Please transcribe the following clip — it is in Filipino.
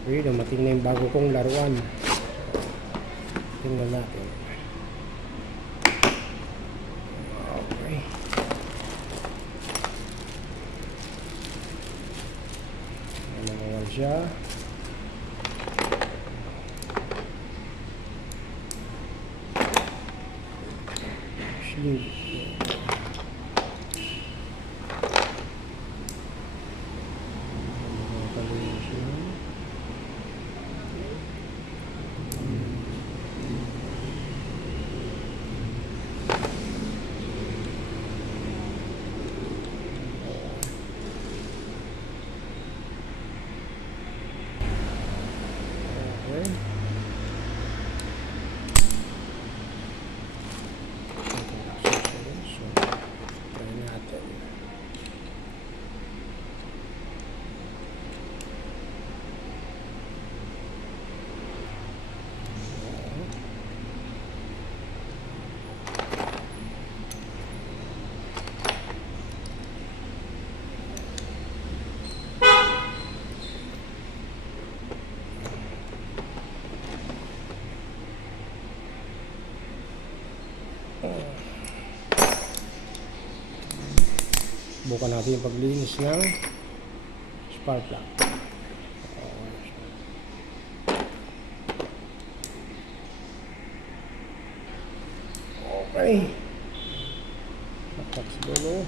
Okay, dumating na yung bago kong laruan. Tingnan natin. Okay. Manual siya. Sleep. Bukan natin yung paglinis ng spark plug. Okay. Tatak sa dulo.